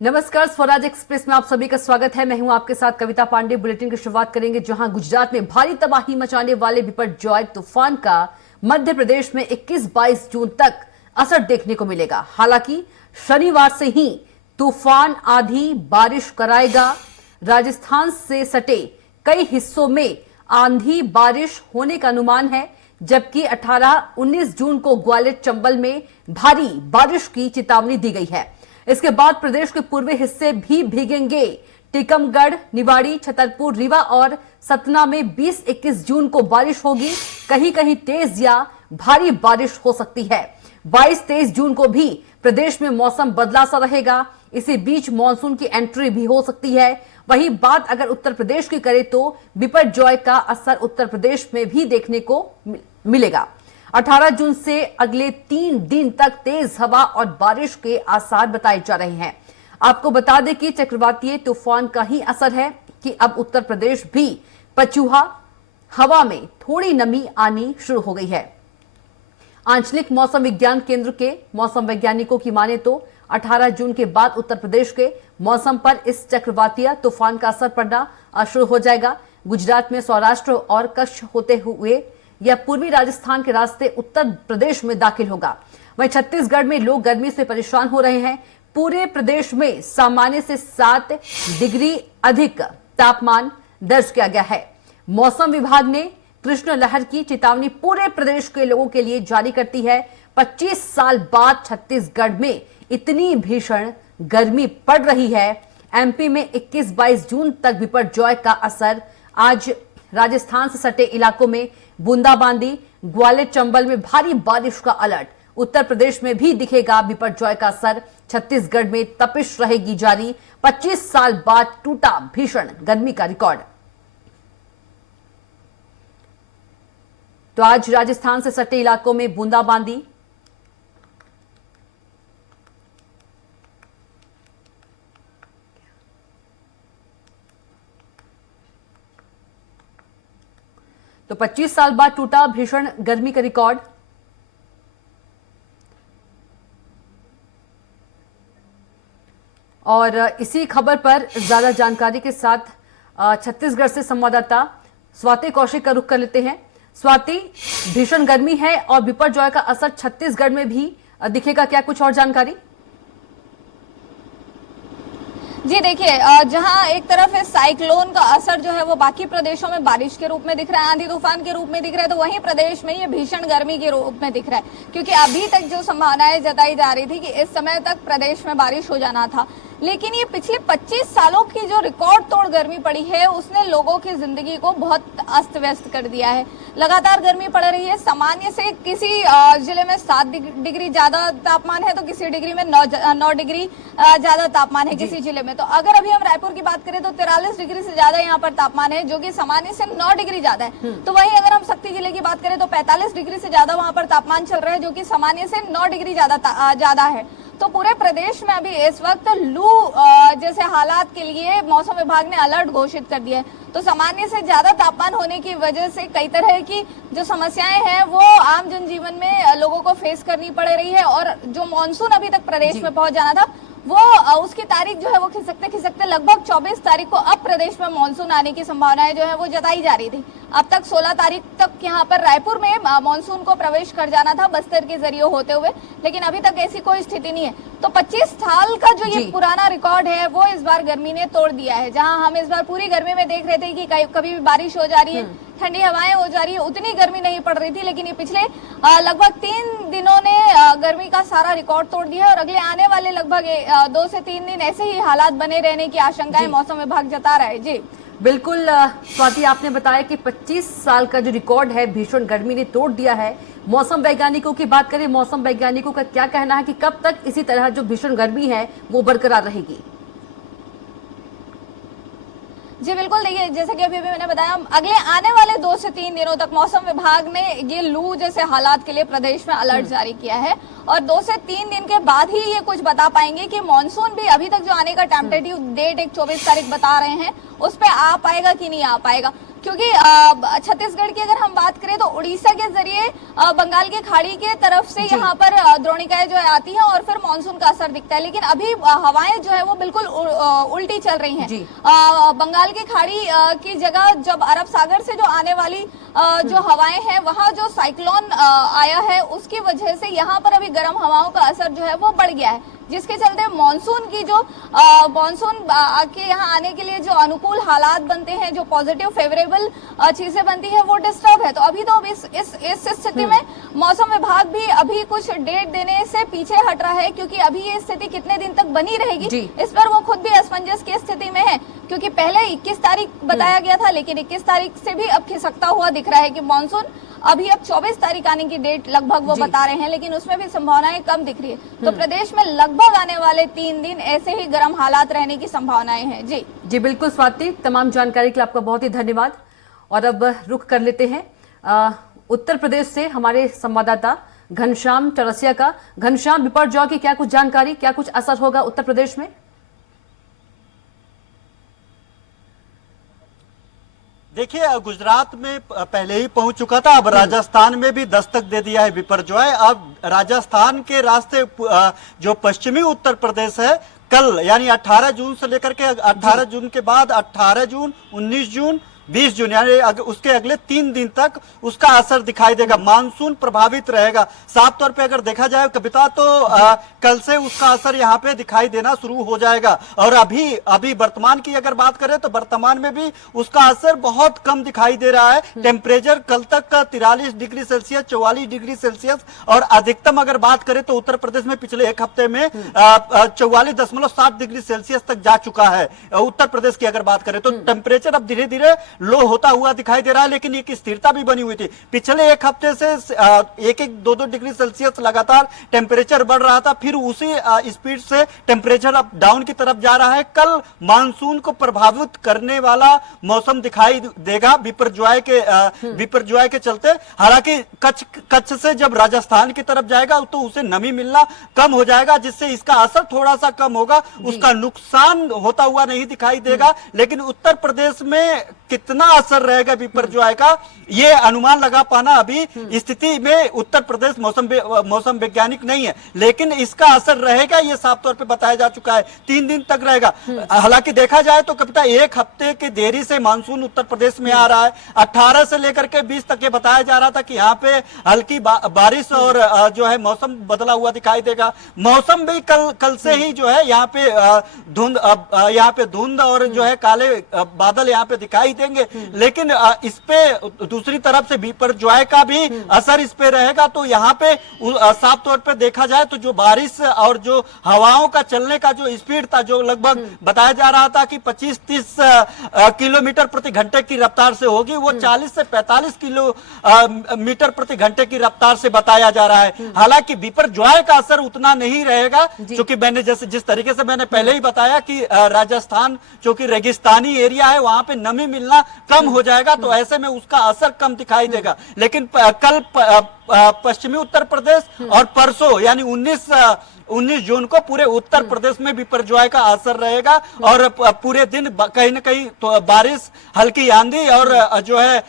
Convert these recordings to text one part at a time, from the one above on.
नमस्कार, स्वराज एक्सप्रेस में आप सभी का स्वागत है। मैं हूं आपके साथ कविता पांडे। बुलेटिन की शुरुआत करेंगे जहां गुजरात में भारी तबाही मचाने वाले बिपरजॉय तूफान का मध्य प्रदेश में 21-22 जून तक असर देखने को मिलेगा। हालांकि शनिवार से ही तूफान आंधी बारिश कराएगा। राजस्थान से सटे कई हिस्सों में आंधी बारिश होने का अनुमान है, जबकि 18-19 जून को ग्वालियर चंबल में भारी बारिश की चेतावनी दी गई है। इसके बाद प्रदेश के पूर्वी हिस्से भी भीगेंगे। टीकमगढ़, निवाड़ी, छतरपुर, रीवा और सतना में 20-21 जून को बारिश होगी। कहीं कहीं तेज या भारी बारिश हो सकती है। 22-23 जून को भी प्रदेश में मौसम बदला सा रहेगा। इसी बीच मानसून की एंट्री भी हो सकती है। वहीं बात अगर उत्तर प्रदेश की करें तो बिपरजॉय का असर उत्तर प्रदेश में भी देखने को मिलेगा। 18 जून से अगले 3 दिन तक तेज हवा और बारिश के आसार बताए जा रहे हैं। आपको बता दें कि चक्रवातीय तूफान का ही असर है कि अब उत्तर प्रदेश भी पछुआ हवा में थोड़ी नमी आनी शुरू हो गई है। आंचलिक मौसम विज्ञान केंद्र के मौसम वैज्ञानिकों की माने तो 18 जून के बाद उत्तर प्रदेश के मौसम पर इस चक्रवातीय तूफान का असर पड़ना शुरू हो जाएगा। गुजरात में सौराष्ट्र और कच्छ होते हुए यह पूर्वी राजस्थान के रास्ते उत्तर प्रदेश में दाखिल होगा। वहीं छत्तीसगढ़ में लोग गर्मी से परेशान हो रहे हैं। पूरे प्रदेश में सामान्य से 7 डिग्री अधिक तापमान दर्ज किया गया है। मौसम विभाग ने कृष्ण लहर की चेतावनी पूरे प्रदेश के लोगों के लिए जारी करती है। 25 साल बाद छत्तीसगढ़ में इतनी भीषण गर्मी पड़ रही है। एमपी में 21-22 जून तक बिपरजॉय का असर। आज राजस्थान से सटे इलाकों में बूंदाबांदी, ग्वालियर चंबल में भारी बारिश का अलर्ट। उत्तर प्रदेश में भी दिखेगा बिपरजॉय का असर। छत्तीसगढ़ में तपिश रहेगी जारी। 25 साल बाद टूटा भीषण गर्मी का रिकॉर्ड। तो आज राजस्थान से सटे इलाकों में बूंदाबांदी, तो 25 साल बाद टूटा भीषण गर्मी का रिकॉर्ड। और इसी खबर पर ज्यादा जानकारी के साथ छत्तीसगढ़ से संवाददाता स्वाति कौशिक का रुख कर लेते हैं। स्वाति, भीषण गर्मी है और बिपरजॉय का असर छत्तीसगढ़ में भी दिखेगा, क्या कुछ और जानकारी? जी देखिए, जहां एक तरफ है साइक्लोन का असर जो है वो बाकी प्रदेशों में बारिश के रूप में दिख रहा है, आंधी तूफान के रूप में दिख रहा है, तो वहीं प्रदेश में ये भीषण गर्मी के रूप में दिख रहा है। क्योंकि अभी तक जो संभावनाएं जताई जा रही थी कि इस समय तक प्रदेश में बारिश हो जाना था, लेकिन ये पिछले 25 सालों की जो रिकॉर्ड तोड़ गर्मी पड़ी है उसने लोगों की जिंदगी को बहुत अस्त व्यस्त कर दिया है। लगातार गर्मी पड़ रही है। सामान्य से किसी जिले में 7 डिग्री ज्यादा तापमान है तो किसी डिग्री में 9 डिग्री ज्यादा तापमान है किसी जिले में। तो अगर अभी हम रायपुर की बात करें तो 43 डिग्री से ज्यादा यहाँ पर तापमान है, जो कि सामान्य से 9 डिग्री ज्यादा है। तो वहीं अगर हम शक्ति जिले की बात करें तो 45 डिग्री से ज्यादा वहां पर तापमान चल रहा है, जो कि सामान्य से 9 डिग्री ज्यादा है। तो पूरे प्रदेश में अभी इस वक्त लू जैसे हालात के लिए मौसम विभाग ने अलर्ट घोषित कर दिया है। तो सामान्य से ज्यादा तापमान होने की वजह से कई तरह की जो समस्याएं हैं वो आम जनजीवन में लोगों को फेस करनी पड़ रही है। और जो मानसून अभी तक प्रदेश में पहुंच जाना था वो उसकी तारीख जो है वो खिसकते लगभग 24 तारीख को अब प्रदेश में मानसून आने की संभावनाएं जो है वो जताई जा रही थी। अब तक 16 तारीख तक यहाँ पर रायपुर में मानसून को प्रवेश कर जाना था बस्तर के जरिए होते हुए, लेकिन अभी तक ऐसी कोई स्थिति नहीं है। तो 25 साल का जो ये पुराना रिकॉर्ड है वो इस बार गर्मी ने तोड़ दिया है। जहाँ हम इस बार पूरी गर्मी में देख रहे थे कि कभी भी बारिश हो जा रही है, ठंडी हवाएं हो जा रही है, उतनी गर्मी नहीं पड़ रही थी, लेकिन ये पिछले लगभग 3 दिनों ने गर्मी का सारा रिकॉर्ड तोड़ दिया है। और अगले आने वाले लगभग 2 से 3 दिन ऐसे ही हालात बने रहने की आशंकाएं मौसम विभाग जता रहा है। जी बिल्कुल स्वाति, आपने बताया कि 25 साल का जो रिकॉर्ड है भीषण गर्मी ने तोड़ दिया है। मौसम वैज्ञानिकों की बात करें, मौसम वैज्ञानिकों का क्या कहना है कि कब तक इसी तरह जो भीषण गर्मी है वो बरकरार रहेगी? जी बिल्कुल, देखिए जैसे कि अभी मैंने बताया, अगले आने वाले 2 से 3 दिनों तक मौसम विभाग ने ये लू जैसे हालात के लिए प्रदेश में अलर्ट जारी किया है। और 2 से 3 दिन के बाद ही ये कुछ बता पाएंगे कि मानसून भी, अभी तक जो आने का टेंटेटिव डेट एक 24 तारीख बता रहे हैं उस पे आ पाएगा कि नहीं आ पाएगा। क्योंकि छत्तीसगढ़ की अगर हम बात करें तो उड़ीसा के जरिए बंगाल की खाड़ी के तरफ से यहाँ पर द्रोणिकाएं जो है आती हैं और फिर मानसून का असर दिखता है। लेकिन अभी हवाएं जो है वो बिल्कुल उल्टी चल रही हैं। बंगाल की खाड़ी की जगह जब अरब सागर से जो आने वाली जो हवाएं हैं, वहां जो साइक्लोन आया है उसकी वजह से यहाँ पर अभी गर्म हवाओं का असर जो है वो बढ़ गया है, जिसके चलते मानसून की जो मानसून के यहाँ आने के लिए जो अनुकूल हालात बनते हैं, जो पॉजिटिव फेवरेबल चीजें बनती है, वो डिस्टर्ब है। तो अभी तो इस स्थिति में मौसम विभाग भी अभी कुछ डेट देने से पीछे हट रहा है, क्योंकि अभी ये स्थिति कितने दिन तक बनी रहेगी इस पर वो खुद भी असमंजस की स्थिति में है। क्योंकि पहले 21 तारीख बताया गया था, लेकिन 21 तारीख से भी अब खिसकता हुआ दिख रहा है कि मानसून अभी अब 24 तारीख आने की डेट लगभग वो बता रहे हैं, लेकिन उसमें भी संभावनाएं कम दिख रही है। तो प्रदेश में लगभग आने वाले 3 दिन ऐसे ही गर्म हालात रहने की संभावनाएं हैं। जी बिल्कुल स्वाति, तमाम जानकारी के लिए आपका बहुत ही धन्यवाद। और अब रुख कर लेते हैं उत्तर प्रदेश से हमारे संवाददाता घनश्याम चौरसिया का। घनश्याम, बिपरजॉय की क्या कुछ जानकारी, क्या कुछ असर होगा उत्तर प्रदेश में? देखिए, गुजरात में पहले ही पहुंच चुका था, अब राजस्थान में भी दस्तक दे दिया है बिपरजॉय। अब राजस्थान के रास्ते जो पश्चिमी उत्तर प्रदेश है, कल यानी 18 जून से लेकर के 18 जून के बाद 18 जून, 19 जून, 20 जून यानी उसके अगले 3 दिन तक उसका असर दिखाई देगा। मानसून प्रभावित रहेगा। साफ तौर पे अगर देखा जाए कविता, तो कल से उसका असर यहाँ पे दिखाई देना शुरू हो जाएगा। और अभी वर्तमान की अगर बात करें तो वर्तमान में भी उसका असर बहुत कम दिखाई दे रहा है। टेम्परेचर कल तक का 43 डिग्री सेल्सियस, 44 डिग्री सेल्सियस, और अधिकतम अगर बात करें तो उत्तर प्रदेश में पिछले एक हफ्ते में 44.7 डिग्री सेल्सियस तक जा चुका है। उत्तर प्रदेश की अगर बात करें तो टेम्परेचर अब धीरे धीरे लो होता हुआ दिखाई दे रहा है, लेकिन एक स्थिरता भी बनी हुई थी। पिछले एक हफ्ते से 1-2 डिग्री सेल्सियस लगातार टेम्परेचर बढ़ रहा था, फिर उसी स्पीड से टेम्परेचर अब डाउन की तरफ जा रहा है। कल मानसून को प्रभावित करने वाला मौसम दिखाई देगा बिपरजॉय के चलते। हालांकि कच्छ से जब राजस्थान की तरफ जाएगा तो उसे नमी मिलना कम हो जाएगा, जिससे इसका असर थोड़ा सा कम होगा, उसका नुकसान होता हुआ नहीं दिखाई देगा। लेकिन उत्तर प्रदेश में कितना असर रहेगा बिपरजॉय का, ये अनुमान लगा पाना अभी स्थिति में उत्तर प्रदेश मौसम वैज्ञानिक नहीं है, लेकिन इसका असर रहेगा, ये साफ तौर पे बताया जा चुका है। 3 दिन तक रहेगा। हालांकि देखा जाए तो कविता, एक हफ्ते की देरी से मानसून उत्तर प्रदेश में आ रहा है। 18 से लेकर के 20 तक ये बताया जा रहा था कि यहाँ पे हल्की बारिश और जो है मौसम बदला हुआ दिखाई देगा। मौसम भी कल से ही जो है यहाँ पे धुंध और जो है काले बादल यहाँ पे दिखाई देंगे। लेकिन इस पे दूसरी तरफ से बिपरजॉय का भी असर इस पे रहेगा। तो यहाँ पे साफ तौर पे देखा जाए तो जो बारिश और जो हवाओं का चलने का जो स्पीड था, जो लगभग बताया जा रहा था कि 25-30 किलोमीटर प्रति घंटे की रफ्तार से होगी, वो 40 से 45 किलोमीटर प्रति घंटे की रफ्तार से बताया जा रहा है। हालांकि बिपरजॉय का असर उतना नहीं रहेगा, क्योंकि मैंने जिस तरीके से मैंने पहले ही बताया कि राजस्थान जो कि रेगिस्तानी एरिया है, वहां पे नमी मिलना कम हो जाएगा, तो ऐसे में उसका असर कम दिखाई देगा। लेकिन कल पश्चिमी उत्तर प्रदेश और परसों यानी 19 जून को पूरे उत्तर प्रदेश में बिपरजॉय का असर रहेगा और पूरे दिन कहीं न कहीं तो बारिश, हल्की आंधी और जो है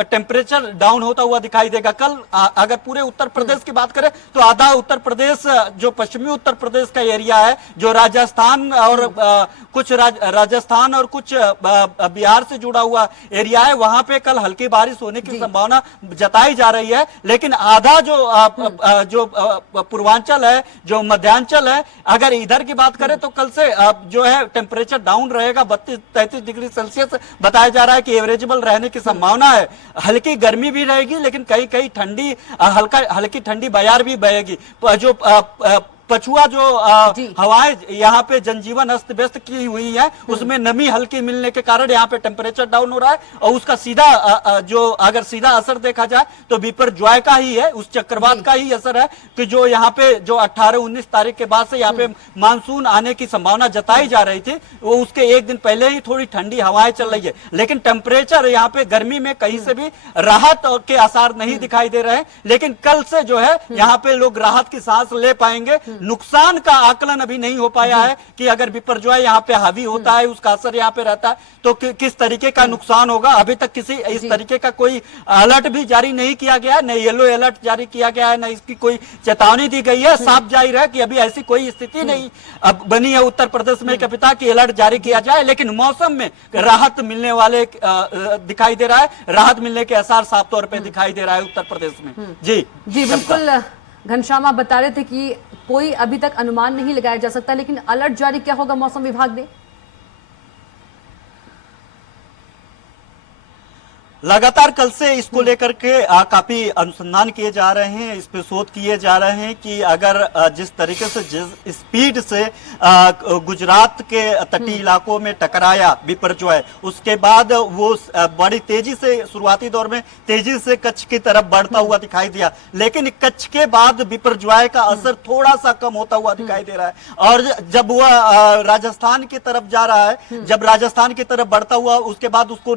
टेम्परेचर डाउन होता हुआ दिखाई देगा। कल अगर पूरे उत्तर प्रदेश की बात करें तो आधा उत्तर प्रदेश, जो पश्चिमी उत्तर प्रदेश का एरिया है, जो राजस्थान और कुछ बिहार से जुड़ा हुआ एरिया है, वहां पे कल हल्की बारिश होने की संभावना जताई जा रही है। लेकिन आधा जो पूर्वांचल है, जो मध्यांचल है, अगर इधर की बात करें तो कल से जो है टेम्परेचर डाउन रहेगा। 32-33 डिग्री सेल्सियस बताया जा रहा है कि एवरेजेबल रहने की संभावना है। हल्की गर्मी भी रहेगी, लेकिन कहीं कहीं ठंडी, हल्की ठंडी बयार भी बहेगी। जो पछुआ जो हवाएं यहाँ पे जनजीवन अस्त व्यस्त की हुई है, उसमें नमी हल्की मिलने के कारण यहाँ पे टेम्परेचर डाउन हो रहा है। और उसका अगर सीधा असर देखा जाए तो बिपरजॉय का ही है, उस चक्रवात का ही असर है कि जो यहाँ पे जो 18-19 तारीख के बाद से यहाँ पे मानसून आने की संभावना जताई जा रही थी, वो उसके एक दिन पहले ही थोड़ी ठंडी हवाएं चल रही है। लेकिन टेम्परेचर यहाँ पे गर्मी में कहीं से भी राहत के आसार नहीं दिखाई दे रहे हैं। लेकिन कल से जो है यहाँ पे लोग राहत की सांस ले पाएंगे। नुकसान का आकलन अभी नहीं हो पाया है कि अगर बिपरजॉय यहाँ पे हावी होता है, उसका असर यहाँ पे रहता है तो किस तरीके का नुकसान होगा। अभी तक किसी इस तरीके का कोई अलर्ट भी जारी नहीं किया गया है, न येलो अलर्ट जारी किया गया है, न इसकी कोई चेतावनी दी गई है। साफ जाहिर है कि अभी ऐसी कोई स्थिति नहीं अब बनी है उत्तर प्रदेश में कविता की अलर्ट जारी किया जाए, लेकिन मौसम में राहत मिलने वाले दिखाई दे रहा है, राहत मिलने के आसार साफ तौर पे दिखाई दे रहा है उत्तर प्रदेश में। जी बिल्कुल घनश्याम, आप बता रहे थे कि कोई अभी तक अनुमान नहीं लगाया जा सकता, लेकिन अलर्ट जारी क्या होगा मौसम विभाग ने? लगातार कल से इसको लेकर के काफी अनुसंधान किए जा रहे हैं, इस पे शोध किए जा रहे हैं कि अगर जिस तरीके से जिस स्पीड से गुजरात के तटीय इलाकों में टकराया बिपरजॉय, उसके बाद वो बड़ी तेजी से शुरुआती दौर में तेजी से कच्छ की तरफ बढ़ता हुआ दिखाई दिया, लेकिन कच्छ के बाद बिपरजॉय का असर थोड़ा सा कम होता हुआ दिखाई दे रहा है। और जब वह राजस्थान की तरफ जा रहा है, जब राजस्थान की तरफ बढ़ता हुआ, उसके बाद उसको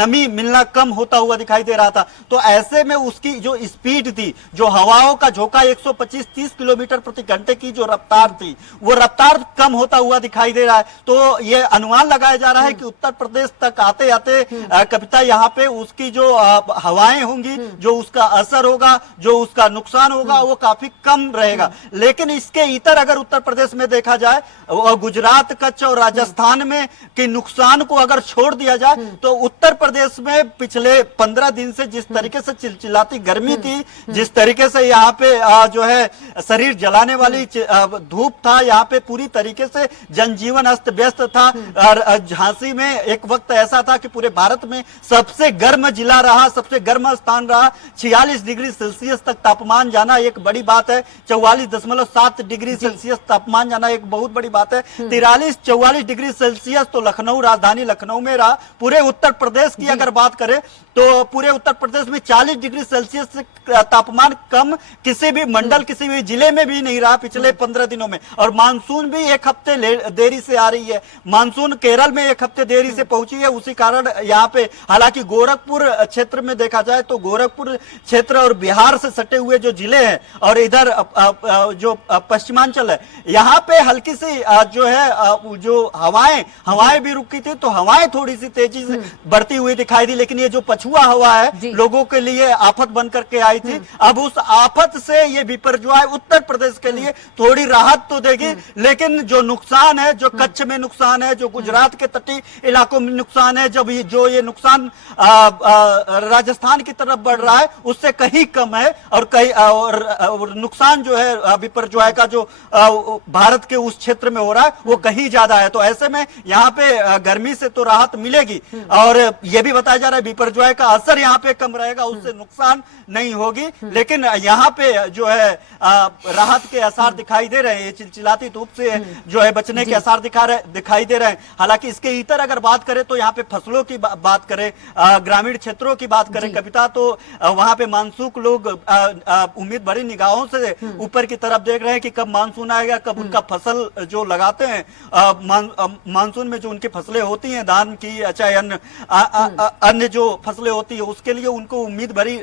नमी मिलना कम होता हुआ दिखाई दे रहा था। तो ऐसे में उसकी जो स्पीड थी, जो हवाओं का झोंका 125-30 किलोमीटर प्रति घंटे की जो रफ्तार थी, वो रफ्तार कम होता हुआ दिखाई दे रहा है। तो ये अनुमान लगाया जा रहा है कि उत्तर प्रदेश तक आते आते कविता यहाँ पे उसकी जो हवाएं होंगी, जो उसका असर होगा, जो उसका नुकसान होगा, वो काफी कम रहेगा। लेकिन इसके इतर अगर उत्तर प्रदेश में देखा जाए, गुजरात, कच्छ और राजस्थान में के नुकसान को अगर छोड़ दिया जाए तो उत्तर प्रदेश में पिछले 15 दिन से जिस तरीके से चिलचिलाती गर्मी थी, जिस तरीके से यहाँ पे जो है शरीर जलाने वाली धूप था, यहाँ पे पूरी तरीके से जनजीवन अस्त व्यस्त था। और झांसी में एक वक्त ऐसा था कि पूरे भारत में सबसे गर्म जिला रहा, सबसे गर्म स्थान रहा, 46 डिग्री सेल्सियस तक तापमान जाना एक बड़ी बात है। 44.7 डिग्री सेल्सियस तापमान जाना एक बहुत बड़ी बात है। 43-44 डिग्री सेल्सियस तो लखनऊ, राजधानी लखनऊ में रहा। पूरे उत्तर प्रदेश की अगर बात करें तो पूरे उत्तर प्रदेश में 40 डिग्री सेल्सियस से तापमान कम किसी भी मंडल, किसी भी जिले में भी नहीं रहा पिछले 15 दिनों में। और मानसून भी एक हफ्ते देरी से आ रही है। मानसून केरल में एक हफ्ते देरी से पहुंची है, उसी कारण यहाँ पे, हालांकि गोरखपुर क्षेत्र में देखा जाए तो गोरखपुर क्षेत्र और बिहार से सटे हुए जो जिले हैं और इधर जो पश्चिमांचल है, यहाँ पे हल्की सी जो है जो हवाएं भी रुकी थी, तो हवाएं थोड़ी सी तेजी से बढ़ती हुई दिखाई दी। लेकिन ये जो पछुआ हवा है लोगों के लिए आफत बनकर के आई थी, अब उस आफत से ये बिपरजॉय उत्तर प्रदेश के लिए थोड़ी राहत तो देगी, लेकिन जो नुकसान है, जो कच्छ में नुकसान है, जो गुजरात के तटीय इलाकों में नुकसान है, जब जो ये नुकसान राजस्थान की तरफ बढ़ रहा है, उससे कहीं कम है। और कहीं और नुकसान जो है बिपरजॉय का जो भारत के उस क्षेत्र में हो रहा है वो कहीं ज्यादा है। तो ऐसे में यहाँ पे गर्मी से तो राहत मिलेगी, और यह भी बताया जा रहा है बिपरजॉय का असर यहाँ पे कम रहेगा, उससे नुकसान नहीं होगी। लेकिन यहाँ पे जो है राहत के आसार दिखाई दे रहे हैं, चिलचिलाती धूप से जो है बचने के आसार दिखाई दे रहे हैं। हालांकि इसके इतर अगर बात करें तो यहाँ पे फसलों की बात करें, ग्रामीण क्षेत्रों की बात करें कविता, तो वहां पे मानसून लोग उम्मीद भरी निगाहों से ऊपर की तरफ देख रहे हैं कि कब मानसून आएगा, कब उनका फसल जो लगाते हैं मानसून में जो उनकी फसलें होती हैं, धान की चाहे अन्य जो फसलें होती है, उसके लिए उनको उम्मीद भरी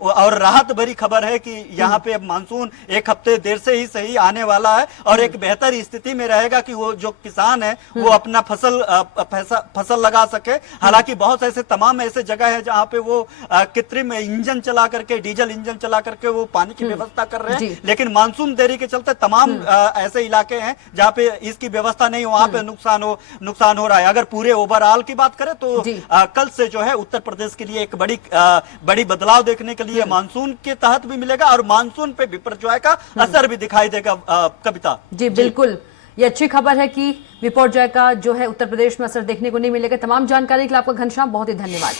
और राहत भरी खबर है कि यहाँ पे अब मानसून एक हफ्ते देर से ही सही आने वाला है और एक बेहतर स्थिति में रहेगा कि वो जो किसान है वो अपना फसल लगा सके। हालांकि बहुत ऐसे तमाम ऐसे जगह है जहाँ पे वो कृत्रिम इंजन चला करके, डीजल इंजन चला करके वो पानी की व्यवस्था कर रहे हैं, लेकिन मानसून देरी के चलते तमाम ऐसे इलाके हैं जहाँ पे इसकी व्यवस्था नहीं हो, वहां पे नुकसान हो रहा है। अगर पूरे ओवरऑल की बात करें तो कल से जो है उत्तर प्रदेश के लिए एक बड़ी बदलाव देखने के लिए मानसून के तहत भी मिलेगा और मानसून पे बिपरजॉय का असर भी दिखाई देगा। कविता जी बिल्कुल, ये अच्छी खबर है कि बिपरजॉय का जो है उत्तर प्रदेश में असर देखने को नहीं मिलेगा। तमाम जानकारी के लिए आपका घनश्याम बहुत ही धन्यवाद।